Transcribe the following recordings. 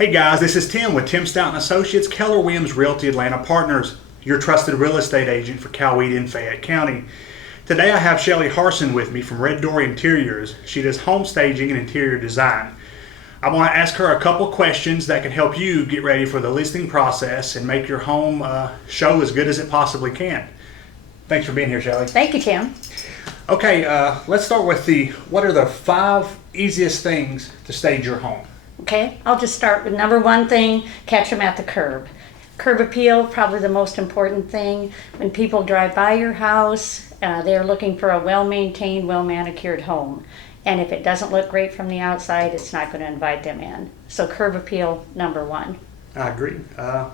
Hey guys, this is Tim with Tim Stout and Associates, Keller Williams Realty Atlanta Partners, your trusted real estate agent for Coweta and Fayette County. Today I have Shelley Harsin with me from Red Door Interiors. She does home staging and interior design. I want to ask her a couple questions that can help you get ready for the listing process and make your home show as good as it possibly can. Thanks for being here, Shelley. Thank you, Tim. Okay, let's start with what are the 5 easiest things to stage your home? Okay, I'll just start with number one thing, catch them at the curb. Curb appeal, probably the most important thing. When people drive by your house, they're looking for a well-maintained, well-manicured home. And if it doesn't look great from the outside, it's not going to invite them in. So curb appeal, number one. I agree.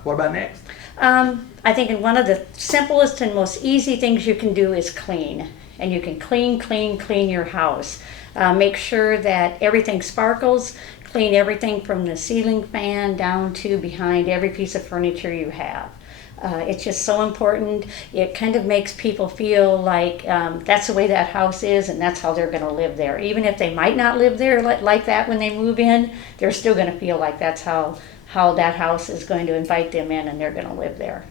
What about next? I think one of the simplest and most easy things you can do is clean. And you can clean your house. Make sure that everything sparkles. Clean everything from the ceiling fan down to behind every piece of furniture you have. It's just so important. It kind of makes people feel like that's the way that house is and that's how they're going to live there. Even if they might not live there like that when they move in, they're still going to feel like that's how that house is going to invite them in and they're going to live there.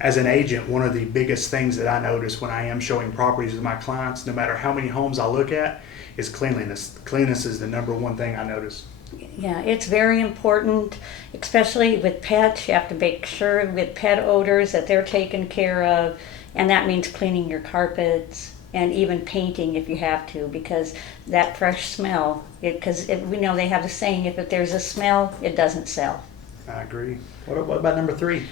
As an agent, one of the biggest things that I notice when I am showing properties to my clients, no matter how many homes I look at, is cleanliness. Cleanliness is the number one thing I notice. Yeah, it's very important, especially with pets. You have to make sure with pet odors that they're taken care of, and that means cleaning your carpets and even painting if you have to, because that fresh smell, because we know they have a saying, if there's a smell, it doesn't sell. I agree. What about number 3?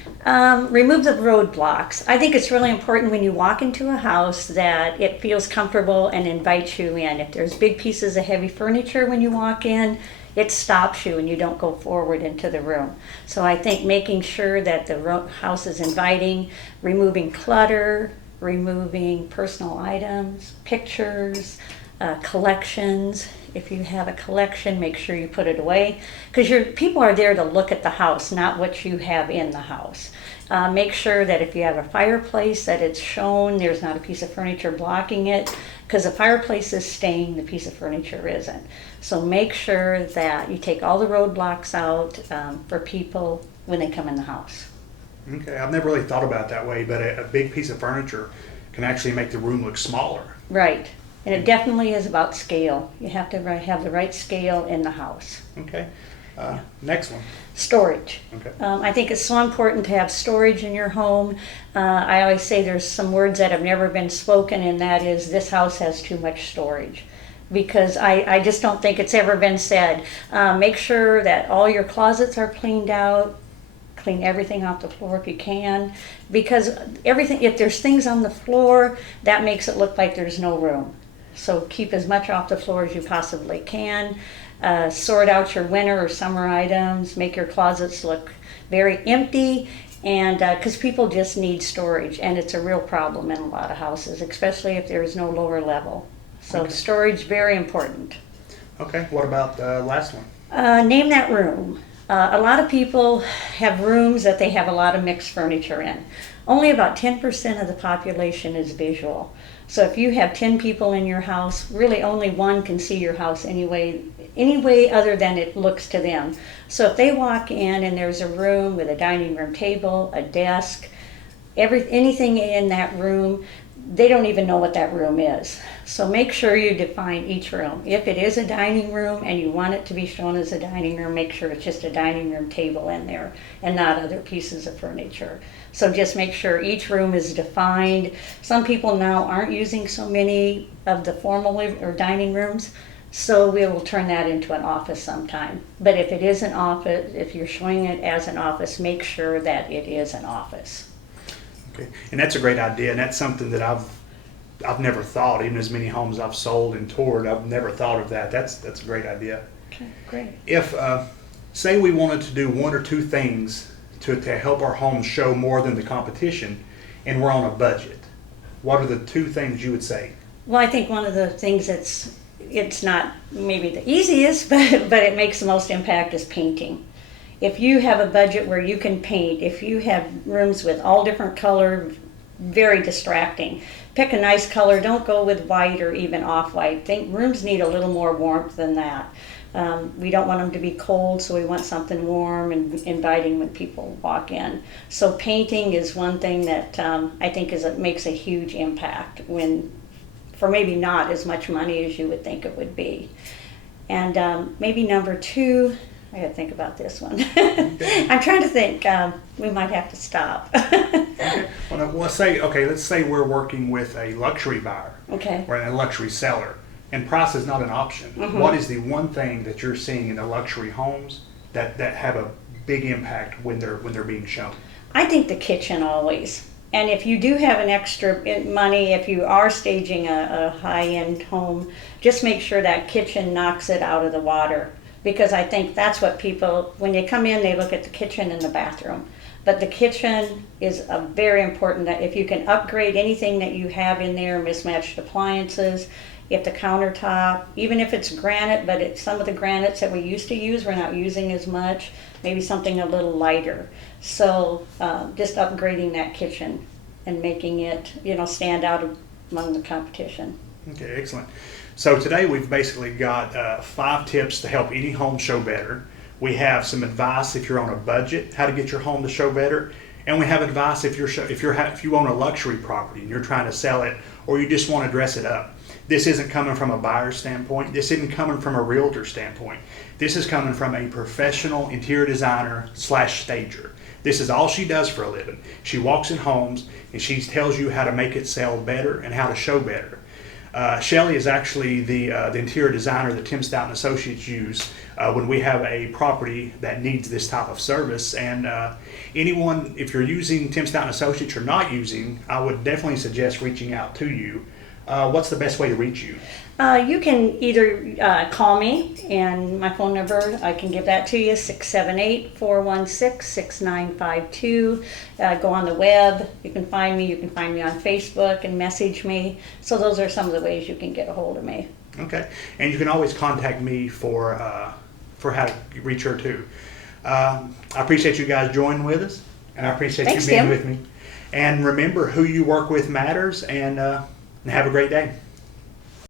Remove the roadblocks. I think it's really important when you walk into a house that it feels comfortable and invites you in. If there's big pieces of heavy furniture when you walk in, it stops you and you don't go forward into the room. So I think making sure that the house is inviting, removing clutter, removing personal items, pictures, collections. If you have a collection, make sure you put it away, because people are there to look at the house, not what you have in the house. Make sure that if you have a fireplace that it's shown, there's not a piece of furniture blocking it, because the fireplace is staying, the piece of furniture isn't. So make sure that you take all the roadblocks out for people when they come in the house. Okay, I've never really thought about it that way, but a big piece of furniture can actually make the room look smaller. Right. And it definitely is about scale. You have to have the right scale in the house. Okay. Next one. Storage. Okay. I think it's so important to have storage in your home. I always say there's some words that have never been spoken, and that is, this house has too much storage. Because I just don't think it's ever been said. Make sure that all your closets are cleaned out. Clean everything off the floor if you can. Because if there's things on the floor, that makes it look like there's no room. So keep as much off the floor as you possibly can. Sort out your winter or summer items. Make your closets look very empty, and because people just need storage, and it's a real problem in a lot of houses, especially if there is no lower level. So okay. Storage, very important. Okay, what about the last one? Name that room. A lot of people have rooms that they have a lot of mixed furniture in. Only about 10% of the population is visual. So if you have 10 people in your house, really only one can see your house any way other than it looks to them. So if they walk in and there's a room with a dining room table, a desk, anything in that room, they don't even know what that room is. So make sure you define each room. If it is a dining room and you want it to be shown as a dining room, make sure it's just a dining room table in there and not other pieces of furniture. So just make sure each room is defined. Some people now aren't using so many of the formal or dining rooms, so we will turn that into an office sometime. But if it is an office, if you're showing it as an office, make sure that it is an office. Okay, and that's a great idea, and that's something that I've never thought. Even as many homes I've sold and toured, I've never thought of that. That's a great idea. Okay, great. If say we wanted to do 1 or 2 things to help our home show more than the competition, and we're on a budget, what are the 2 things you would say? Well, I think one of the things it's not maybe the easiest, but it makes the most impact is painting. If you have a budget where you can paint, if you have rooms with all different color, very distracting. pick a nice color. Don't go with white or even off-white. Think rooms need a little more warmth than that. We don't want them to be cold, so we want something warm and inviting when people walk in. So painting is one thing that I think makes a huge impact for maybe not as much money as you would think it would be. And maybe number 2, I gotta think about this one. I'm trying to think. We might have to stop. Okay. Well, let's say we're working with a luxury buyer, Okay. or a luxury seller, and price is not an option. Mm-hmm. What is the one thing that you're seeing in the luxury homes that have a big impact when they're being shown? I think the kitchen always. And if you do have an extra money, if you are staging a high-end home, just make sure that kitchen knocks it out of the water. Because I think that's what people, when they come in, they look at the kitchen and the bathroom. But the kitchen is a very important, that if you can upgrade anything that you have in there, mismatched appliances, if the countertop, even if it's granite, but some of the granites that we used to use, we're not using as much, maybe something a little lighter. So just upgrading that kitchen and making it, stand out among the competition. Okay, excellent. So today we've basically got 5 tips to help any home show better. We have some advice if you're on a budget, how to get your home to show better, and we have advice if you own a luxury property and you're trying to sell it, or you just want to dress it up. This isn't coming from a buyer's standpoint. This isn't coming from a realtor standpoint. This is coming from a professional interior designer / stager. This is all she does for a living. She walks in homes and she tells you how to make it sell better and how to show better. Shelley is actually the interior designer that Tim Stout and Associates use when we have a property that needs this type of service. And anyone, if you're using Tim Stout and Associates or not using, I would definitely suggest reaching out to you. What's the best way to reach you? You can either call me, and my phone number, I can give that to you, 678-416-6952. Go on the web, you can find me on Facebook and message me. So those are some of the ways you can get a hold of me. Okay, and you can always contact me for how to reach her too. I appreciate you guys joining with us, and I appreciate Thanks, you being Tim. with me. And remember, who you work with matters, and have a great day.